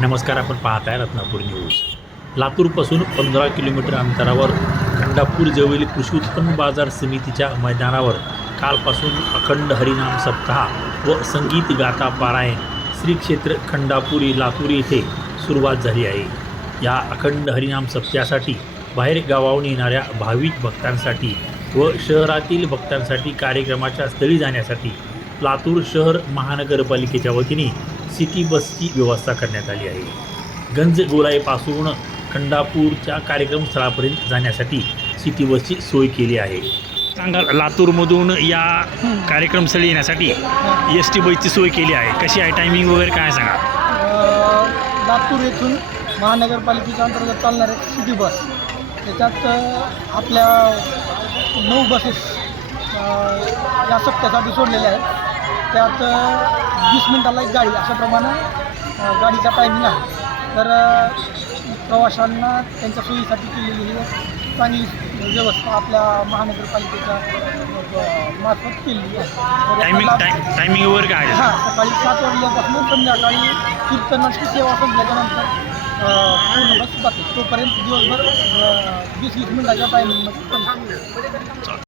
नमस्कार, आपण पाहत आहे रत्नापूर न्यूज. लातूरपासून 15 किलोमीटर अंतरावर खंडापूरजवळील कृषी उत्पन्न बाजार समितीच्या मैदानावर कालपासून अखंड हरिनाम सप्ताह व संगीत गाथा पारायण श्री क्षेत्र खंडापुरी लातूर येथे सुरुवात झाली आहे. या अखंड हरिनाम सप्त्यासाठी बाहेर गावाहून येणाऱ्या भाविक भक्तांसाठी व शहरातील भक्तांसाठी कार्यक्रमाच्या स्थळी जाण्यासाठी लातूर शहर महानगरपालिकेच्या वतीने सिटी बसची व्यवस्था करण्यात आली आहे. गंज गोलाईपासून खंडापूरच्या कार्यक्रमस्थळापर्यंत जाण्यासाठी सिटी बसची सोय केली आहे. सांगा, लातूरमधून या कार्यक्रमस्थळी येण्यासाठी एस टी बसची सोय केली आहे. कशी आहे, टायमिंग वगैरे काय सांगा? लातूर येथून महानगरपालिकेच्या अंतर्गत चालणारे सिटी बस, त्याच्यात आपल्या 9 बसेस या सप्त्यासाठी सोडलेल्या आहेत. त्यात 20 मिनिटाला एक गाडी अशाप्रमाणे गाडीचा टायमिंग आहे. तर प्रवाशांना त्यांच्या सोयीसाठी केलेली ही चांगली व्यवस्था आपल्या महानगरपालिकेच्या मार्फत केलेली आहे. टायमिंग वगैरे काय आहे? सकाळी 7 वाजल्यापासून संध्याकाळी कीर्तनाची सेवा संपल्याच्यानंतर पूर्ण बस जाते. तोपर्यंत दिवसभर 20-20 मिनिटाच्या टायमिंगमध्ये